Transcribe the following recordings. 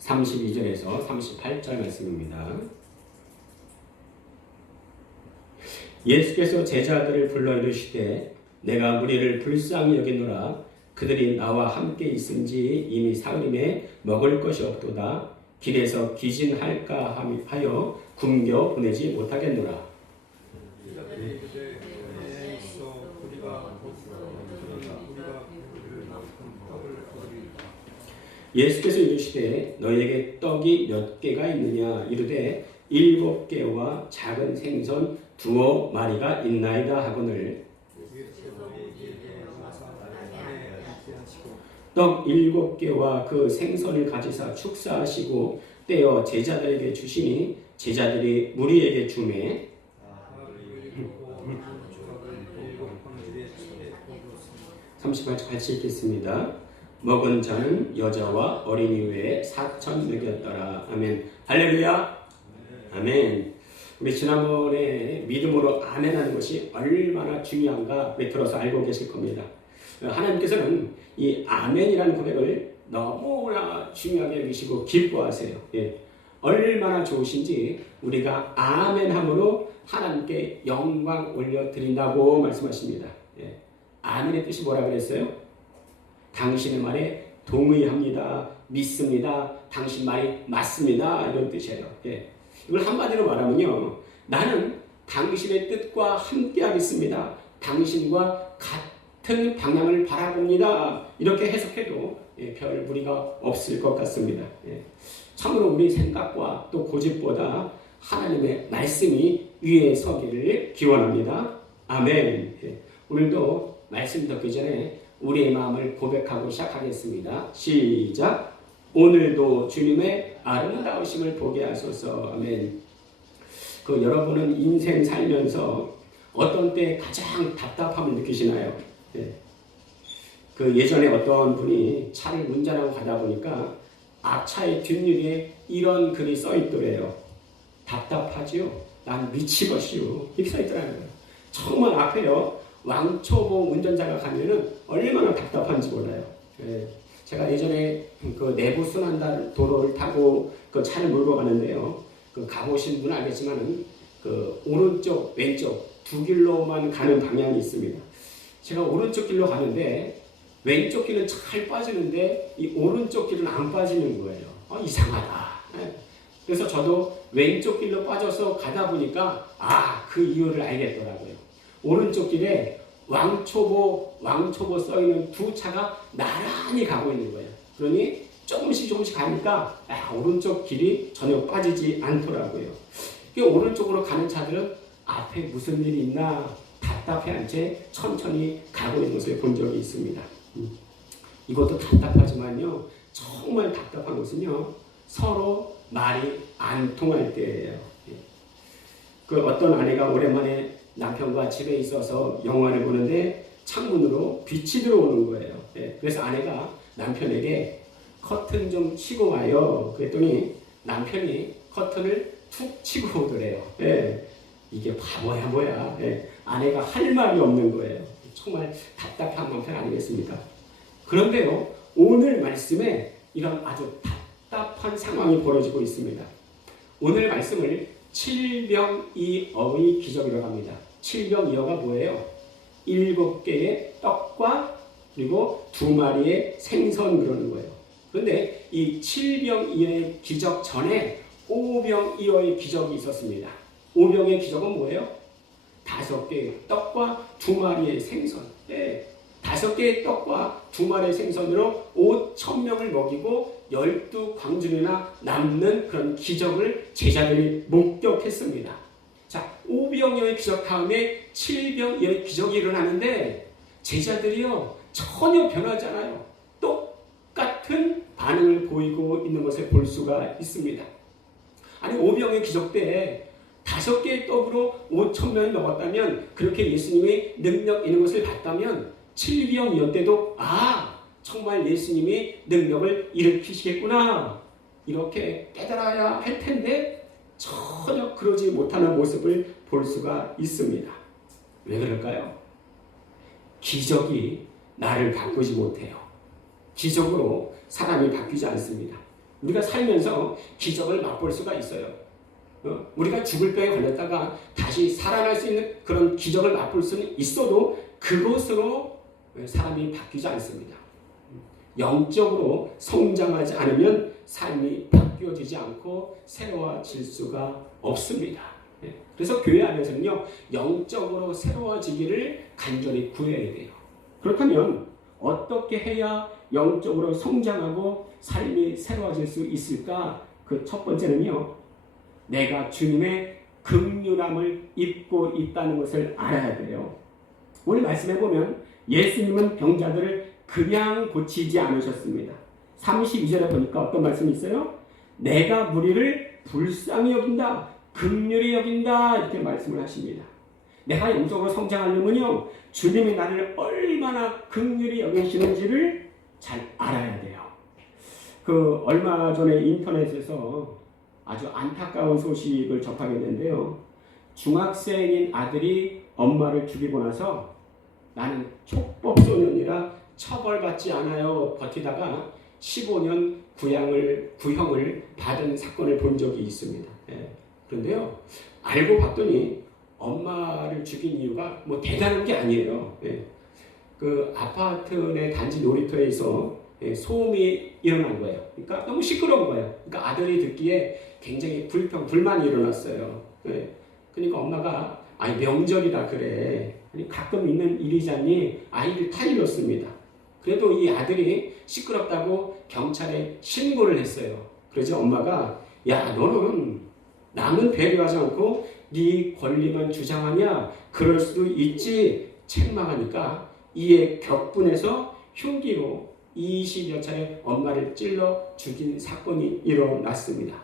32절에서 38절 말씀입니다. 예수께서 제자들을 불러 이르시되 내가 무리를 불쌍히 여기노라. 그들이 나와 함께 있은지 이미 사흘임에 먹을 것이 없도다. 길에서 기진할까 하여 굶겨 보내지 못하겠노라. 예수께서 이르시되 너희에게 떡이 몇 개가 있느냐 이르되 7개와 작은 생선 2마리가 있나이다 하거늘 떡 7개와 그 생선을 가지사 축사하시고 떼어 제자들에게 주시니 제자들이 무리에게 주매 같이 읽겠습니다. 먹은 자는 여자와 어린이 외에 4천 명이었더라. 아멘. 할렐루야. 아멘. 우리 지난번에 믿음으로 아멘 하는 것이 얼마나 중요한가 우리 들어서 알고 계실 겁니다. 하나님께서는 이 아멘이라는 고백을 너무나 중요하게 여기시고 기뻐하세요. 예. 얼마나 좋으신지 우리가 아멘함으로 하나님께 영광 올려드린다고 말씀하십니다. 예. 아멘의 뜻이 뭐라 그랬어요? 당신의 말에 동의합니다. 믿습니다. 당신 말이 맞습니다. 이런 뜻이에요. 예. 이걸 한마디로 말하면요. 나는 당신의 뜻과 함께 하겠습니다. 당신과 같은 방향을 바라봅니다. 이렇게 해석해도 별 무리가 없을 것 같습니다. 예. 참으로 우리 생각과 또 고집보다 하나님의 말씀이 위에 서기를 기원합니다. 아멘. 예. 오늘도 말씀 듣기 전에 우리의 마음을 고백하고 시작하겠습니다. 시작. 오늘도 주님의 아름다우심을 보게 하소서. 아멘. 여러분은 인생 살면서 어떤 때 가장 답답함을 느끼시나요? 예. 예전에 어떤 분이 차를 운전하고 가다 보니까 앞차의 뒷유리에 이런 글이 써 있더래요. 답답하지요? 난 미치겠시오. 이렇게 써 있더라고요. 정말 앞에요. 왕초보 운전자가 가면은 얼마나 답답한지 몰라요. 예. 제가 예전에 내부 순환 도로를 타고 차를 몰고 가는데요. 가보신 분은 알겠지만은 오른쪽, 왼쪽 두 길로만 가는 방향이 있습니다. 제가 오른쪽 길로 가는데 왼쪽 길은 잘 빠지는데 이 오른쪽 길은 안 빠지는 거예요. 이상하다. 예. 그래서 저도 왼쪽 길로 빠져서 가다 보니까 그 이유를 알겠더라고요. 오른쪽 길에 왕초보 써있는 두 차가 나란히 가고 있는 거예요. 그러니 조금씩 가니까 오른쪽 길이 전혀 빠지지 않더라고요. 오른쪽으로 가는 차들은 앞에 무슨 일이 있나 답답해한 채 천천히 가고 있는 것을 본 적이 있습니다. 이것도 답답하지만요. 정말 답답한 것은요. 서로 말이 안 통할 때예요. 어떤 아내가 오랜만에 남편과 집에 있어서 영화를 보는데 창문으로 빛이 들어오는 거예요. 그래서 아내가 남편에게 커튼 좀 치고 와요. 그랬더니 남편이 커튼을 툭 치고 오더래요. 이게 바보야 뭐야. 아내가 할 말이 없는 거예요. 정말 답답한 남편 아니겠습니까? 그런데요. 오늘 말씀에 이런 아주 답답한 상황이 벌어지고 있습니다. 오늘 말씀을 7병2어의 기적이라고 합니다. 7병2어가 뭐예요? 7개의 떡과 그리고 2마리의 생선 그러는 거예요. 그런데 이 7병2어의 기적 전에 5병2어의 기적이 있었습니다. 5병의 기적은 뭐예요? 5개의 떡과 2마리의 생선. 5개의 떡과 2마리의 생선으로 5,000명을 먹이고 12광준이나 남는 그런 기적을 제자들이 목격했습니다. 자, 5병의 기적 다음에 7병의 기적이 일어나는데 제자들이요 전혀 변하지 않아요. 똑같은 반응을 보이고 있는 것을 볼 수가 있습니다. 아니 5병의 기적 때 5개의 떡으로 5,000명이 먹었다면 그렇게 예수님이 능력 있는 것을 봤다면 7병 때도 정말 예수님이 능력을 일으키시겠구나 이렇게 깨달아야 할 텐데 전혀 그러지 못하는 모습을 볼 수가 있습니다. 왜 그럴까요? 기적이 나를 바꾸지 못해요. 기적으로 사람이 바뀌지 않습니다. 우리가 살면서 기적을 맛볼 수가 있어요. 우리가 죽을 병에 걸렸다가 다시 살아날 수 있는 그런 기적을 맛볼 수는 있어도 그것으로 사람이 바뀌지 않습니다. 영적으로 성장하지 않으면 삶이 바뀌어지지 않고 새로워질 수가 없습니다. 그래서 교회 안에서는요, 영적으로 새로워지기를 간절히 구해야 돼요. 그렇다면 어떻게 해야 영적으로 성장하고 삶이 새로워질 수 있을까? 그 첫 번째는요, 내가 주님의 긍휼함을 입고 있다는 것을 알아야 돼요. 오늘 말씀해 보면 예수님은 병자들을 그냥 고치지 않으셨습니다. 32절에 보니까 어떤 말씀이 있어요? 내가 무리를 불쌍히 여긴다, 긍휼히 여긴다, 이렇게 말씀을 하십니다. 내가 영적으로 성장하려면요, 주님이 나를 얼마나 긍휼히 여기시는지를 잘 알아야 돼요. 얼마 전에 인터넷에서 아주 안타까운 소식을 접하게 됐는데요. 중학생인 아들이 엄마를 죽이고 나서 나는 촉법소년이라 처벌받지 않아요 버티다가 15년 구형을 받은 사건을 본 적이 있습니다. 그런데요, 알고 봤더니 엄마를 죽인 이유가 뭐 대단한 게 아니에요. 그 아파트 내 단지 놀이터에서 소음이 일어난 거예요. 그러니까 너무 시끄러운 거예요. 그러니까 아들이 듣기에 굉장히 불만이 일어났어요. 그러니까 엄마가 명절이다 그래. 가끔 있는 일이잖니 아이를 타일렀습니다. 그래도 이 아들이 시끄럽다고 경찰에 신고를 했어요. 그래서 엄마가 야, 너는 남은 배려하지 않고 네 권리만 주장하냐? 그럴 수도 있지. 책망하니까 이에 격분해서 흉기로 20여 차례 엄마를 찔러 죽인 사건이 일어났습니다.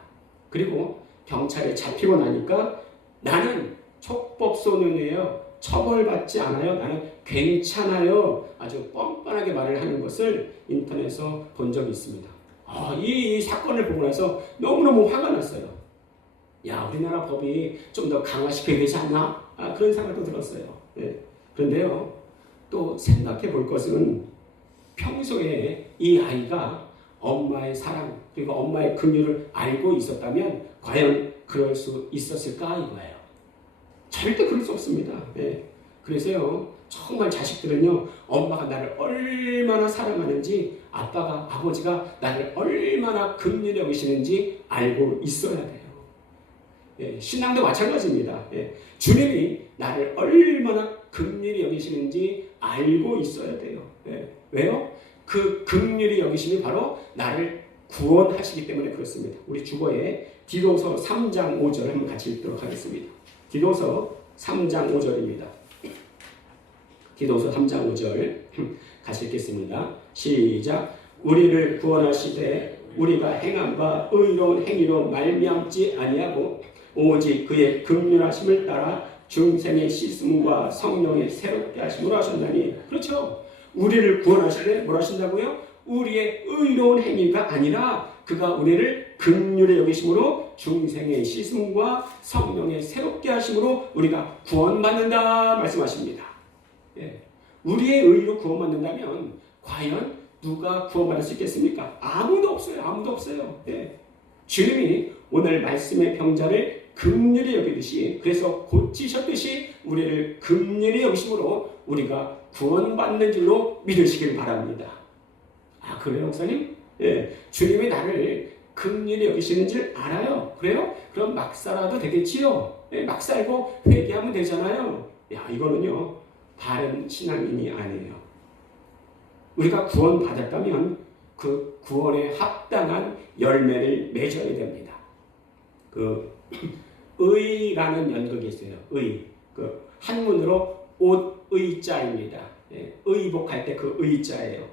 그리고 경찰에 잡히고 나니까 나는 촉법소년이에요. 처벌받지 않아요. 나는 괜찮아요. 아주 뻔뻔하게 말을 하는 것을 인터넷에서 본 적이 있습니다. 이 사건을 보고 나서 너무너무 화가 났어요. 야, 우리나라 법이 좀 더 강화시켜야 되지 않나? 그런 생각도 들었어요. 그런데요, 또 생각해 볼 것은 평소에 이 아이가 엄마의 사랑 그리고 엄마의 긍휼을 알고 있었다면 과연 그럴 수 있었을까 이거예요. 절대 그럴 수 없습니다. 그래서요, 정말 자식들은요, 엄마가 나를 얼마나 사랑하는지, 아버지가 나를 얼마나 긍휼히 여기시는지 알고 있어야 돼요. 신앙도 마찬가지입니다. 주님이 나를 얼마나 긍휼히 여기시는지 알고 있어야 돼요. 왜요? 그 긍휼히 여기심이 바로 나를 구원하시기 때문에 그렇습니다. 우리 주보에 디도서 3장 5절 한번 같이 읽도록 하겠습니다. 디도서 3장 5절입니다. 디도서 3장 5절 같이 읽겠습니다. 시작. 우리를 구원하시되 우리가 행한 바 의로운 행위로 말미암지 아니하고 오직 그의 긍휼하심을 따라 중생의 씻음과 성령의 새롭게 하심으로 하셨나니. 그렇죠. 우리를 구원하시되 뭘 하신다고요? 우리의 의로운 행위가 아니라 그가 우리를 긍휼히 여기심으로 중생의 씻음과 성령의 새롭게 하심으로 우리가 구원받는다 말씀하십니다. 우리의 의로 구원받는다면 과연 누가 구원받을 수 있겠습니까? 아무도 없어요. 아무도 없어요. 주님이 오늘 말씀의 병자를 긍휼히 여기듯이, 그래서 고치셨듯이 우리를 긍휼히 여기심으로 우리가 구원받는 줄로 믿으시길 바랍니다. 그래요, 목사님? 주님이 나를 긍휼히 여기시는 줄 알아요. 그래요? 그럼 막 살아도 되겠지요? 막 살고 회개하면 되잖아요. 이거는요, 바른 신앙인이 아니에요. 우리가 구원받았다면 그 구원에 합당한 열매를 맺어야 됩니다. 의라는 연극이 있어요. 의. 한문으로 옷의자입니다. 의복할 때 그 의자예요.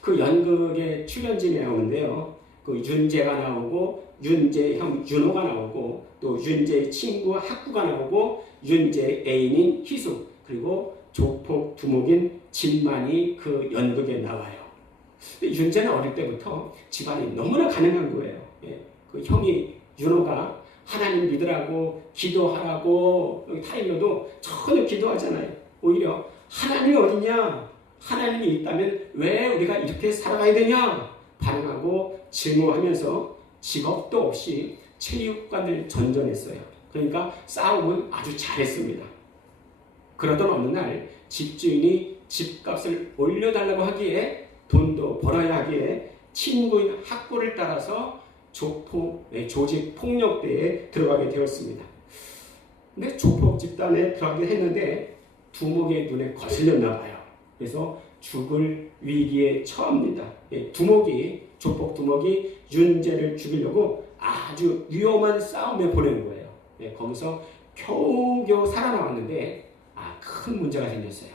그 연극의 출연진이 나오는데요. 윤재가 나오고, 윤재 형 윤호가 나오고, 또 윤재의 친구 학구가 나오고, 윤재의 애인인 희숙, 그리고 조폭 두목인 진만이 그 연극에 나와요. 윤재는 어릴 때부터 집안이 너무나 가난한 거예요. 그 형이 윤호가 하나님 믿으라고 기도하라고 여기 타일러도 전혀 기도하잖아요. 오히려 하나님이 어디냐? 하나님이 있다면 왜 우리가 이렇게 살아가야 되냐? 반응하고 증오하면서 직업도 없이 체육관을 전전했어요. 그러니까 싸움은 아주 잘했습니다. 그러던 어느 날 집주인이 집값을 올려달라고 하기에 돈도 벌어야 하기에 친구인 학구를 따라서 조직 폭력대에 들어가게 되었습니다. 근데 조폭 집단에 들어가게 했는데 두목의 눈에 거슬렸나 봐요. 그래서 죽을 위기에 처합니다. 조폭 두목이 윤재를 죽이려고 아주 위험한 싸움에 보내는 거예요. 거기서 겨우겨우 살아남았는데 큰 문제가 생겼어요.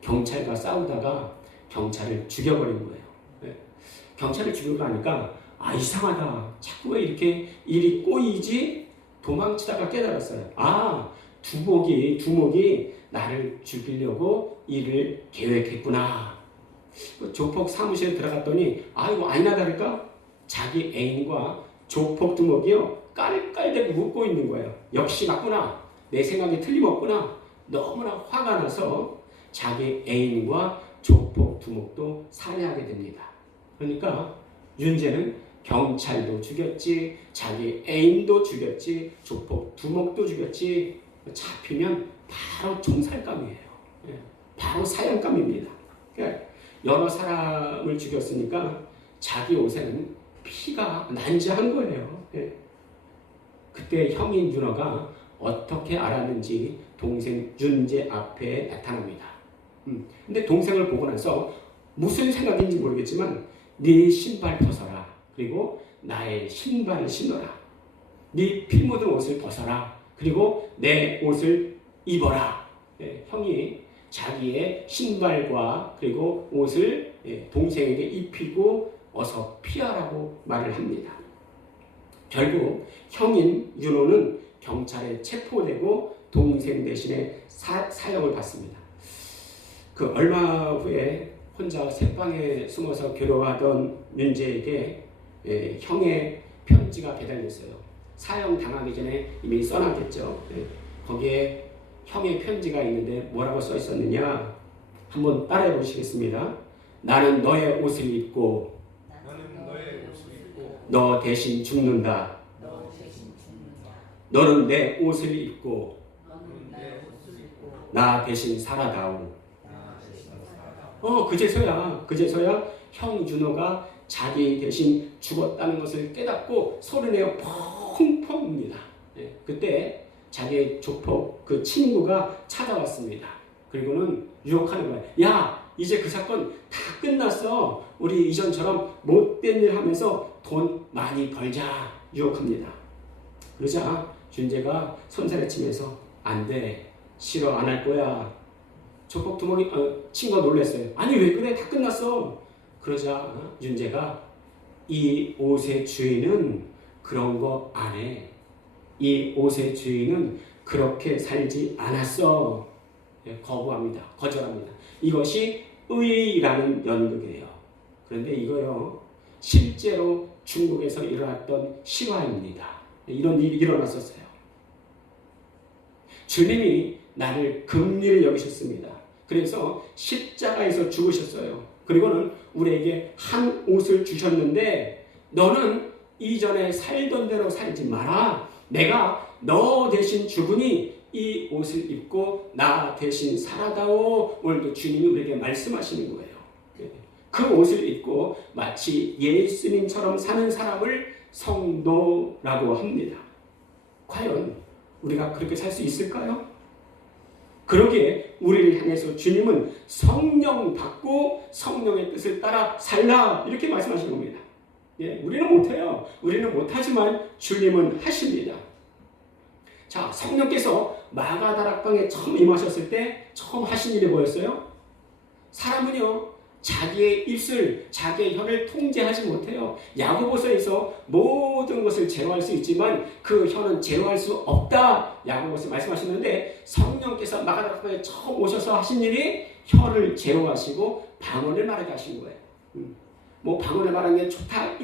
경찰과 싸우다가 경찰을 죽여버린 거예요. 경찰을 죽이고 나니까 이상하다. 자꾸 왜 이렇게 일이 꼬이지? 도망치다가 깨달았어요. 두목이 나를 죽이려고 일을 계획했구나. 조폭 사무실에 들어갔더니 이거 아니나 다를까? 자기 애인과 조폭 두목이요 깔깔대고 웃고 있는 거예요. 역시 맞구나. 내 생각이 틀림없구나. 너무나 화가 나서 자기 애인과 조폭 두목도 살해하게 됩니다. 그러니까 윤재는 경찰도 죽였지, 자기 애인도 죽였지, 조폭 두목도 죽였지. 잡히면 바로 총살감이에요. 바로 사형감입니다. 그러니까 여러 사람을 죽였으니까 자기 옷에는 피가 난지한 거예요. 그때 형인 윤호가 어떻게 알았는지 동생 윤재 앞에 나타납니다. 근데 동생을 보고 나서 무슨 생각인지 모르겠지만 네 신발 벗어라. 그리고 나의 신발을 신어라. 네 피 묻은 옷을 벗어라. 그리고 내 옷을 입어라. 형이 자기의 신발과 그리고 옷을 동생에게 입히고 어서 피하라고 말을 합니다. 결국 형인 윤호는 경찰에 체포되고 동생 대신에 사형을 받습니다. 그 얼마 후에 혼자 새방에 숨어서 괴로워하던 윤재에게 형의 편지가 배달됐어요. 사형 당하기 전에 이미 써놨겠죠. 거기에 형의 편지가 있는데 뭐라고 써 있었느냐? 한번 따라해 보시겠습니다. 나는 너의 옷을 입고 너 대신 죽는다. 너는 내 옷을 입고 나 대신 살아다오. 그제서야 형 준호가 자기 대신 죽었다는 것을 깨닫고 소리내어 펑펑 웁니다. 그때 자기의 조폭 그 친구가 찾아왔습니다. 그리고는 유혹하는 거예요. 야, 이제 그 사건 다 끝났어. 우리 이전처럼 못된 일 하면서 돈 많이 벌자. 유혹합니다. 그러자 준재가 손살에 치면서 안 돼. 싫어. 안 할 거야. 조폭 두목이 친구가 놀랐어요. 아니 왜 그래? 다 끝났어. 그러자 윤재가 이 옷의 주인은 그런 거 안 해. 이 옷의 주인은 그렇게 살지 않았어. 거부합니다. 거절합니다. 이것이 의라는 연극이에요. 그런데 이거요 실제로 중국에서 일어났던 실화입니다. 이런 일이 일어났었어요. 주님이 나를 긍휼히 여기셨습니다. 그래서 십자가에서 죽으셨어요. 그리고는 우리에게 한 옷을 주셨는데 너는 이전에 살던 대로 살지 마라. 내가 너 대신 죽으니 이 옷을 입고 나 대신 살아다오. 오늘도 주님이 우리에게 말씀하시는 거예요. 그 옷을 입고 마치 예수님처럼 사는 사람을 성도라고 합니다. 과연 우리가 그렇게 살 수 있을까요? 그러기에 우리를 향해서 주님은 성령 받고 성령의 뜻을 따라 살라 이렇게 말씀하시는 겁니다. 우리는 못해요. 우리는 못하지만 주님은 하십니다. 자, 성령께서 마가다락방에 처음 임하셨을 때 처음 하신 일이 뭐였어요? 사람은요 자기의 입술, 자기의 혀를 통제하지 못해요. 야고보서에서 모든 것을 제어할 수 있지만 그 혀는 제어할 수 없다. 야고보서 말씀하시는데 성령께서 마가다락방에 처음 오셔서 하신 일이 혀를 제어하시고 방언을 말하게 하신 거예요. 뭐 방언을 말하는 게 좋다.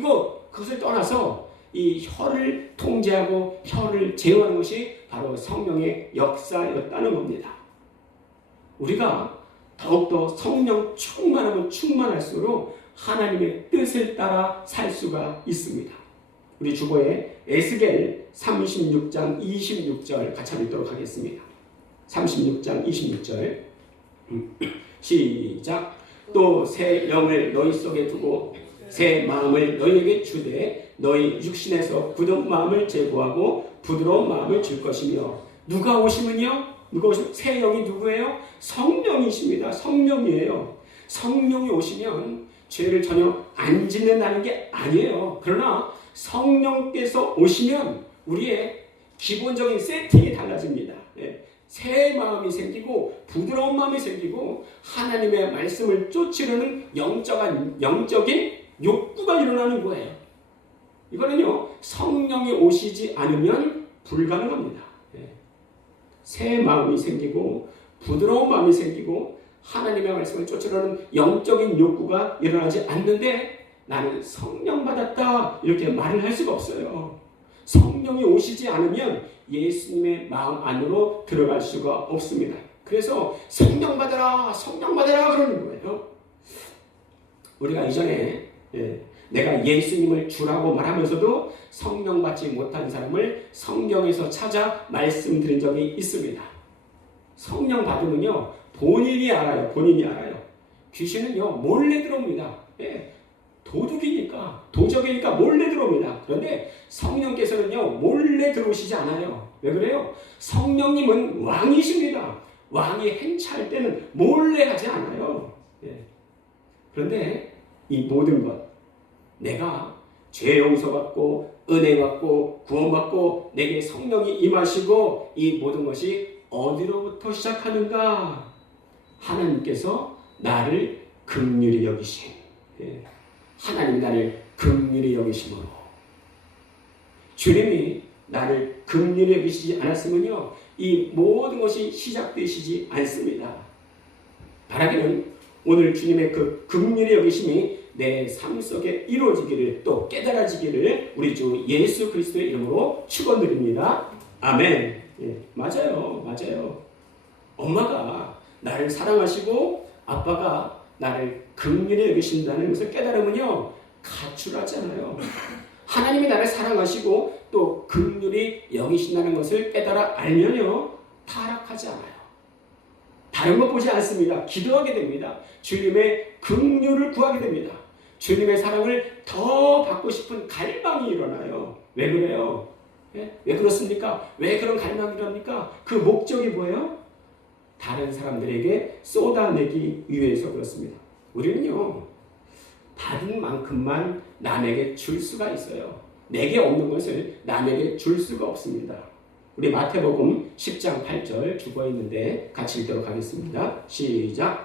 그것을 떠나서 이 혀를 통제하고 혀를 제어하는 것이 바로 성령의 역사였다는 겁니다. 우리가 더욱더 성령 충만하면 충만할수록 하나님의 뜻을 따라 살 수가 있습니다. 우리 주보에 에스겔 36장 26절 같이 읽도록 하겠습니다. 36장 26절 시작. 또 새 영을 너희 속에 두고 새 마음을 너희에게 주되 너희 육신에서 굳은 마음을 제거하고 부드러운 마음을 줄 것이며. 누가 오시면요? 누가 오시면 새 영이 누구예요? 성령이십니다. 성령이에요. 성령이 오시면 죄를 전혀 안 짓는다는 게 아니에요. 그러나 성령께서 오시면 우리의 기본적인 세팅이 달라집니다. 새 마음이 생기고 부드러운 마음이 생기고 하나님의 말씀을 쫓으려는 영적인 욕구가 일어나는 거예요. 이거는요, 성령이 오시지 않으면 불가능합니다. 새 마음이 생기고 부드러운 마음이 생기고 하나님의 말씀을 쫓으려는 영적인 욕구가 일어나지 않는데 나는 성령 받았다 이렇게 말을 할 수가 없어요. 성령이 오시지 않으면 예수님의 마음 안으로 들어갈 수가 없습니다. 그래서 성령 받아라 그러는 거예요. 우리가 이전에 내가 예수님을 주라고 말하면서도 성령 받지 못한 사람을 성경에서 찾아 말씀드린 적이 있습니다. 성령 받으면요, 본인이 알아요. 귀신은요, 몰래 들어옵니다. 도적이니까 몰래 들어옵니다. 그런데 성령께서는요, 몰래 들어오시지 않아요. 왜 그래요? 성령님은 왕이십니다. 왕이 행차할 때는 몰래 하지 않아요. 그런데 이 모든 것, 내가 죄 용서받고 은혜 받고 구원받고 내게 성령이 임하시고 이 모든 것이 어디로부터 시작하는가? 하나님께서 나를 긍휼히 여기심. 하나님이 나를 긍휼히 여기심으로. 주님이 나를 긍휼히 여기시지 않았으면요, 이 모든 것이 시작되시지 않습니다. 바라기는 오늘 주님의 그 긍휼히 여기심이 내 삶 속에 이루어지기를, 또 깨달아지기를 우리 주 예수 그리스도의 이름으로 축원드립니다. 아멘. 맞아요. 엄마가 나를 사랑하시고 아빠가 나를 긍휼히 여기신다는 것을 깨달으면요, 가출하잖아요. 하나님이 나를 사랑하시고 또 긍휼히 여기신다는 것을 깨달아 알면요, 타락하지 않아요. 다른 것 보지 않습니다. 기도하게 됩니다. 주님의 긍휼을 구하게 됩니다. 주님의 사랑을 더 받고 싶은 갈망이 일어나요. 왜 그래요? 왜 그렇습니까? 왜 그런 갈망이 일어납니까? 그 목적이 뭐예요? 다른 사람들에게 쏟아내기 위해서 그렇습니다. 우리는요, 받은 만큼만 남에게 줄 수가 있어요. 내게 없는 것을 남에게 줄 수가 없습니다. 우리 마태복음 10장 8절 주보에 있는데 같이 읽도록 하겠습니다. 시작.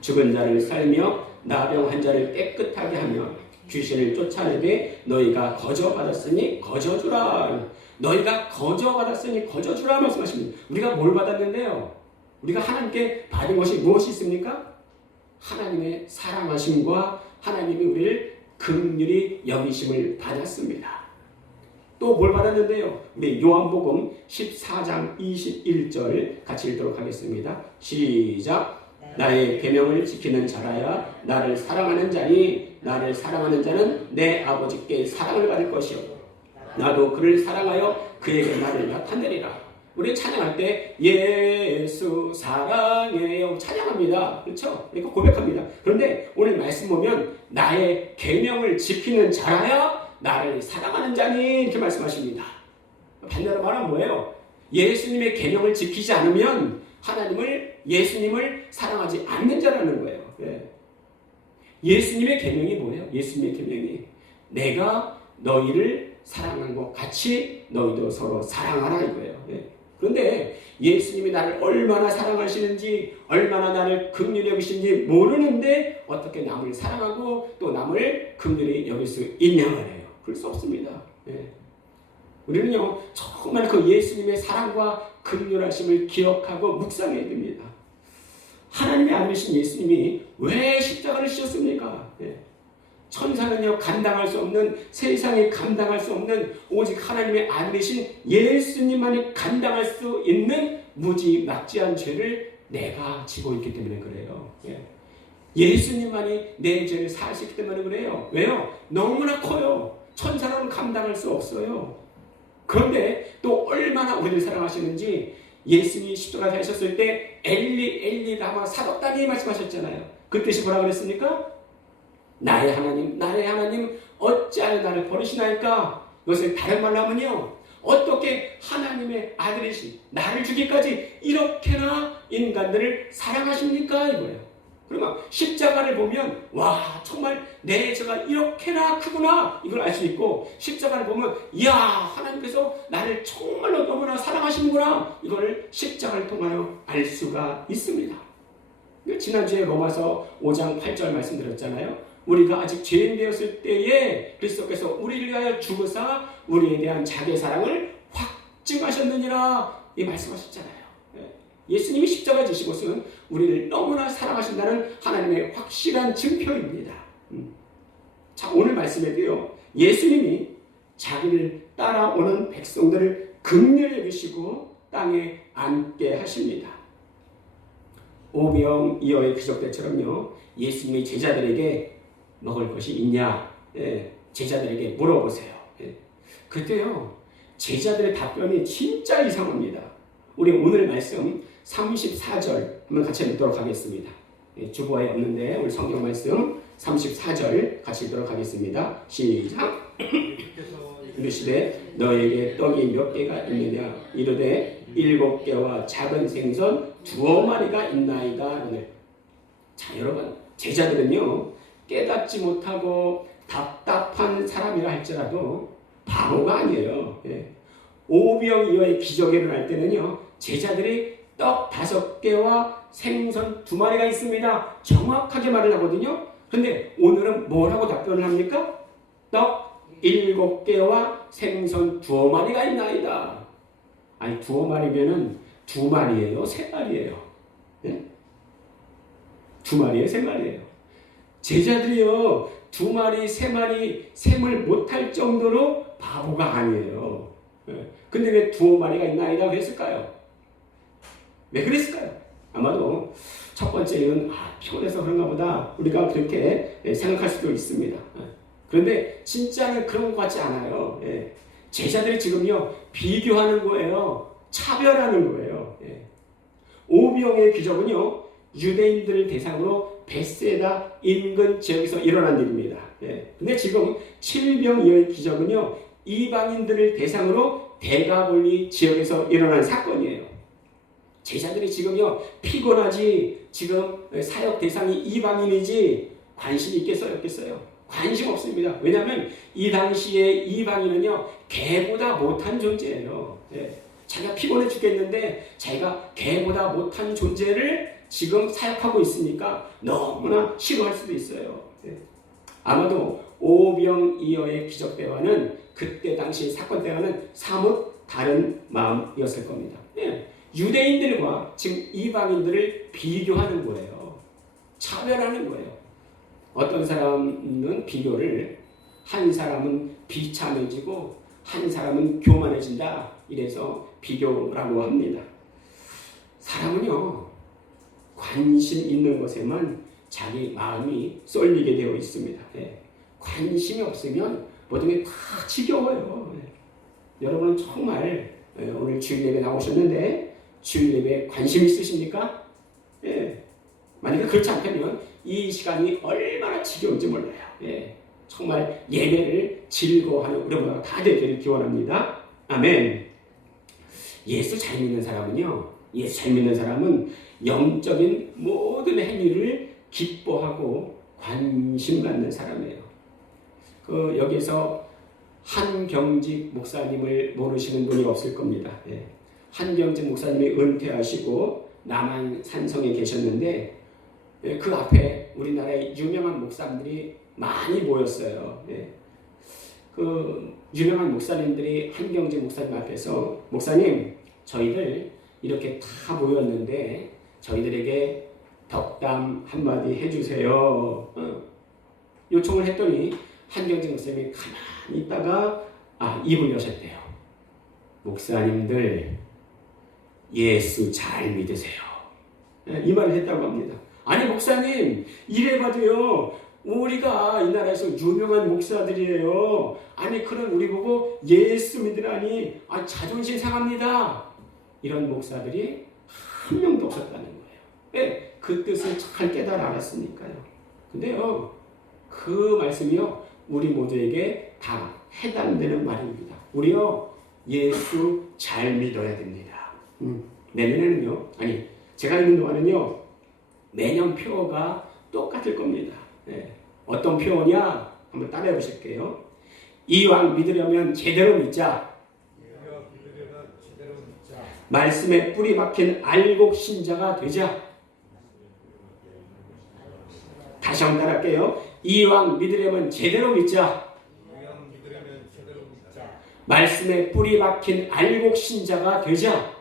죽은 자를 살며 나병 환자를 깨끗하게 하며 귀신을 쫓아내게 너희가 거저 받았으니 거저 주라. 너희가 거저 받았으니 거저 주라 말씀하십니다. 우리가 뭘 받았는데요? 우리가 하나님께 받은 것이 무엇이 있습니까? 하나님의 사랑하심과 하나님이 우리를 긍휼히 여기심을 받았습니다. 또 뭘 받았는데요? 우리 요한복음 14장 21절 같이 읽도록 하겠습니다. 시작. 나의 계명을 지키는 자라야 나를 사랑하는 자니 나를 사랑하는 자는 내 아버지께 사랑을 받을 것이요 나도 그를 사랑하여 그에게 나를 나타내리라. 우리 찬양할 때 예수 사랑해요 찬양합니다. 그렇죠? 이렇게 고백합니다. 그런데 오늘 말씀 보면 나의 계명을 지키는 자라야 나를 사랑하는 자니 이렇게 말씀하십니다. 반대로 말하면 뭐예요? 예수님의 계명을 지키지 않으면 예수님을 사랑하지 않는 자라는 거예요. 예수님의 계명이 뭐예요? 예수님의 계명이 내가 너희를 사랑한 것 같이 너희도 서로 사랑하라 이거예요. 그런데 예수님이 나를 얼마나 사랑하시는지 얼마나 나를 긍휼히 여기시는지 모르는데 어떻게 남을 사랑하고 또 남을 긍휼히 여길 수 있냐 말이에요. 그럴 수 없습니다. 우리는요 정말 그 예수님의 사랑과 긍휼하심을 기억하고 묵상해야 됩니다. 하나님의 아들이신 예수님이 왜 십자가를 지셨습니까? 천사는요 감당할 수 없는, 세상이 감당할 수 없는 오직 하나님의 아들이신 예수님만이 감당할 수 있는 무지막지한 죄를 내가 지고 있기 때문에 그래요. 예수님만이 내 죄를 사하시기 때문에 그래요. 왜요? 너무나 커요. 천사로는 감당할 수 없어요. 그런데 또 얼마나 우리를 사랑하시는지 예수님이 십자가에 하셨을 때 엘리 엘리 라마 사박다니 말씀하셨잖아요. 그 뜻이 뭐라 그랬습니까? 나의 하나님 어찌하여 나를 버리시나이까? 이것을 다른 말로 하면요, 어떻게 하나님의 아들이신 나를 주기까지 이렇게나 인간들을 사랑하십니까? 이거예요. 그러면 십자가를 보면 와, 정말 내 죄가 이렇게나 크구나 이걸 알 수 있고, 십자가를 보면 이야, 하나님께서 나를 정말로 너무나 사랑하시는구나 이걸 십자가를 통하여 알 수가 있습니다. 지난주에 로마서 5장 8절 말씀드렸잖아요. 우리가 아직 죄인 되었을 때에 그리스도께서 우리를 위하여 죽으사 우리에 대한 자기의 사랑을 확증하셨느니라 이 말씀하셨잖아요. 예수님이 십자가에 지신 것은 우리를 너무나 사랑하신다는 하나님의 확실한 증표입니다. 자, 오늘 말씀에도요, 예수님이 자기를 따라오는 백성들을 긍휼히 여기시고 땅에 앉게 하십니다. 오병이어의 귀족 때처럼요, 예수님이 제자들에게 먹을 것이 있냐, 제자들에게 물어보세요. 그때요, 제자들의 답변이 진짜 이상합니다. 우리 오늘 말씀 34절 한번 같이 읽도록 하겠습니다. 주보에 없는데 우리 성경 말씀 34절 같이 읽도록 하겠습니다. 시작. 이르시되 너에게 떡이 몇 개가 있느냐? 이르되 7개와 작은 생선 2마리가 있나이다. 자, 여러분, 제자들은요, 깨닫지 못하고 답답한 사람이라 할지라도 바보가 아니에요. 오병이어의 기적이 일어날 때는요, 제자들이 떡 5개와 생선 2마리가 있습니다. 정확하게 말을 하거든요. 그런데 오늘은 뭐라고 답변을 합니까? 떡 7개와 생선 2마리가 있나이다. 아니, 2마리면은 2마리예요? 3마리예요? 네? 2마리예요? 3마리예요? 제자들이요, 2마리, 3마리 셈을 못할 정도로 바보가 아니에요. 근데 왜 2마리가 있나이다 그랬을까요? 왜 그랬을까요? 아마도 첫 번째는 피곤해서 그런가 보다 우리가 그렇게 생각할 수도 있습니다. 그런데 진짜는 그런 것 같지 않아요. 제자들이 지금요, 비교하는 거예요. 차별하는 거예요. 오병의 기적은요, 유대인들을 대상으로 베세다 인근 지역에서 일어난 일입니다. 근데 지금 칠병이어의 기적은요, 이방인들을 대상으로 대가볼리 지역에서 일어난 사건이에요. 제자들이 지금요, 피곤하지, 지금 사역 대상이 이방인이지 관심이 있겠어요, 없겠어요? 관심 없습니다. 왜냐하면 이 당시에 이방인은요, 개보다 못한 존재예요. 자기가 피곤해 죽겠는데 자기가 개보다 못한 존재를 지금 사역하고 있으니까 너무나 싫어할 수도 있어요. 아마도 오병이어의 기적 때와는 그때 당시 사건 때와는 사뭇 다른 마음이었을 겁니다. 유대인들과 지금 이방인들을 비교하는 거예요. 차별하는 거예요. 어떤 사람은 비교를, 한 사람은 비참해지고 한 사람은 교만해진다, 이래서 비교라고 합니다. 사람은요, 관심 있는 것에만 자기 마음이 쏠리게 되어 있습니다. 관심이 없으면 모든 게 다 지겨워요. 여러분은 정말 오늘 주일 예배 나오셨는데 주일 예배에 관심 있으십니까? 만약에 그렇지 않다면 이 시간이 얼마나 지겨운지 몰라요. 정말 예배를 즐거워하는 우리 모두가 다 되기를 기원합니다. 아멘. 예수 잘 믿는 사람은요, 예수 잘 믿는 사람은 영적인 모든 행위를 기뻐하고 관심 갖는 사람이에요. 여기서 한경직 목사님을 모르시는 분이 없을 겁니다. 한경직 목사님이 은퇴하시고 남한 산성에 계셨는데 그 앞에 우리나라의 유명한 목사님들이 많이 모였어요. 그 유명한 목사님들이 한경직 목사님 앞에서, 목사님, 저희들 이렇게 다 모였는데 저희들에게 덕담 한마디 해주세요. 요청을 했더니 한경직 목사님이 가만히 있다가 입을 여셨대요. 목사님들 예수 잘 믿으세요. 이 말을 했다고 합니다. 아니 목사님 이래봐도요 우리가 이 나라에서 유명한 목사들이에요. 아니 그런 우리 보고 예수 믿으라니 자존심 상합니다. 이런 목사들이 한 명도 없었다는 거예요. 왜? 그 뜻을 잘 깨달아 알았으니까요. 근데요 그 말씀이요 우리 모두에게 다 해당되는 말입니다. 우리요 예수 잘 믿어야 됩니다. 내년에는요 제가 있는 동안은요 매년 표어가 똑같을 겁니다. 네. 어떤 표어냐 한번 따라해 보실게요. 이왕 믿으려면 제대로 믿자. 말씀에 뿌리 박힌 알곡 신자가 되자. 다시 한번 따라할게요. 이왕 믿으려면 제대로 믿자. 말씀에 뿌리 박힌 알곡 신자가 되자.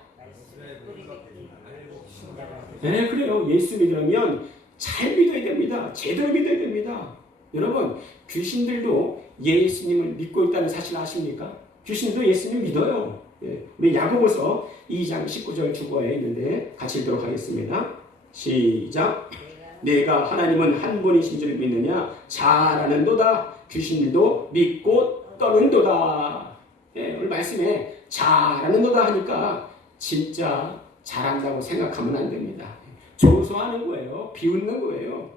네, 그래요. 예수 믿으려면 잘 믿어야 됩니다. 제대로 믿어야 됩니다. 여러분, 귀신들도 예수님을 믿고 있다는 사실 아십니까? 귀신도 예수님 믿어요. 우리 야고보서 2장 19절 주보에 있는데 같이 읽도록 하겠습니다. 시작. 내가 하나님은 한 분이신 줄 믿느냐? 잘 아는도다. 귀신들도 믿고 떠는도다. 오늘 말씀에 잘 아는도다 하니까 진짜 잘한다고 생각하면 안 됩니다. 조소하는 거예요. 비웃는 거예요.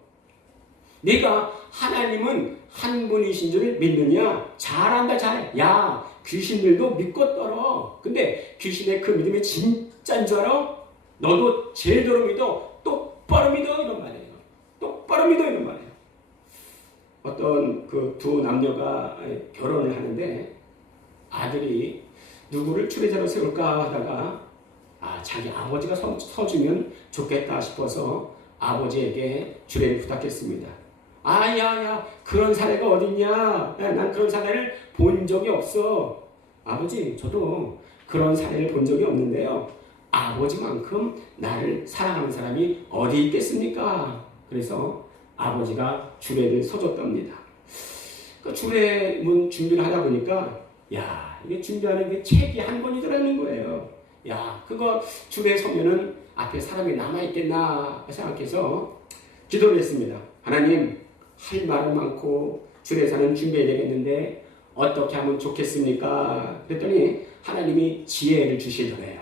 내가 하나님은 한 분이신 줄 믿느냐? 잘한다 잘해. 야 귀신들도 믿고 떨어. 근데 귀신의 그 믿음이 진짜인 줄 알아? 너도 제대로 믿어. 똑바로 믿어. 이런 말이에요. 똑바로 믿어. 이런 말이에요. 어떤 그 두 남녀가 결혼을 하는데 아들이 누구를 주례자로 세울까 하다가 자기 아버지가 서주면 좋겠다 싶어서 아버지에게 주례를 부탁했습니다. 야, 그런 사례가 어딨냐? 난 그런 사례를 본 적이 없어. 아버지, 저도 그런 사례를 본 적이 없는데요. 아버지만큼 나를 사랑하는 사람이 어디 있겠습니까? 그래서 아버지가 주례를 서줬답니다. 그 주례문 준비를 하다 보니까, 이게 준비하는 게 책이 한 권이 들어있는 거예요. 그거 주례 서면은 앞에 사람이 남아있겠나 생각해서 기도를 했습니다. 하나님, 할 말은 많고 주례사는 준비해야 되겠는데 어떻게 하면 좋겠습니까? 그랬더니 하나님이 지혜를 주시더래요.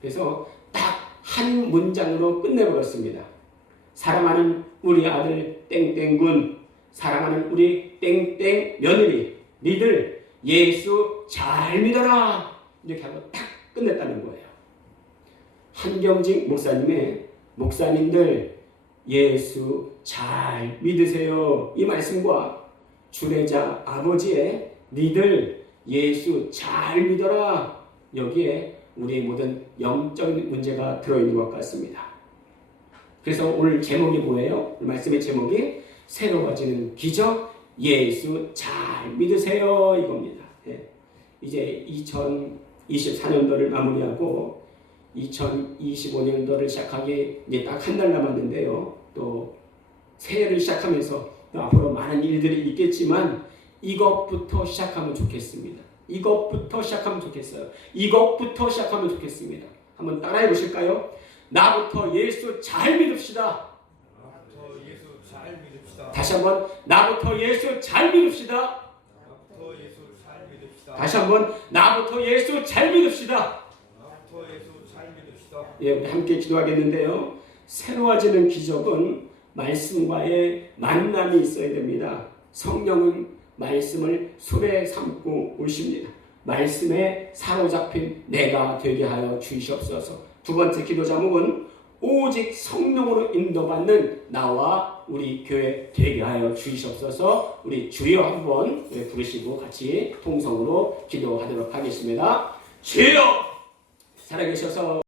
그래서 딱 한 문장으로 끝내버렸습니다. 사랑하는 우리 아들 땡땡군, 사랑하는 우리 땡땡 며느리, 니들 예수 잘 믿어라. 이렇게 하고 딱 끝냈다는 거예요. 한경직 목사님들 예수 잘 믿으세요. 이 말씀과 주례자 아버지의 니들 예수 잘 믿어라. 여기에 우리의 모든 영적인 문제가 들어있는 것 같습니다. 그래서 오늘 제목이 뭐예요? 말씀의 제목이 새로워지는 기적 예수 잘 믿으세요 이겁니다. 이제 2024년도를 마무리하고 2025년도를 시작하기 이제 딱 한 달 남았는데요. 또 새해를 시작하면서 또 앞으로 많은 일들이 있겠지만 이것부터 시작하면 좋겠습니다. 이것부터 시작하면 좋겠어요. 이것부터 시작하면 좋겠습니다. 한번 따라해 보실까요? 나부터 예수 잘 믿읍시다. 다시 한번 나부터 예수 잘 믿읍시다. 다시 한번 나부터 예수 잘 믿읍시다. 우리 함께 기도하겠는데요. 새로워지는 기적은 말씀과의 만남이 있어야 됩니다. 성령은 말씀을 술에 삼고 오십니다. 말씀에 사로잡힌 내가 되게 하여 주시옵소서. 두 번째 기도 제목은 오직 성령으로 인도받는 나와 우리 교회 되게 하여 주시옵소서. 우리 주여 한번 부르시고 같이 통성으로 기도하도록 하겠습니다. 주여 살아계셔서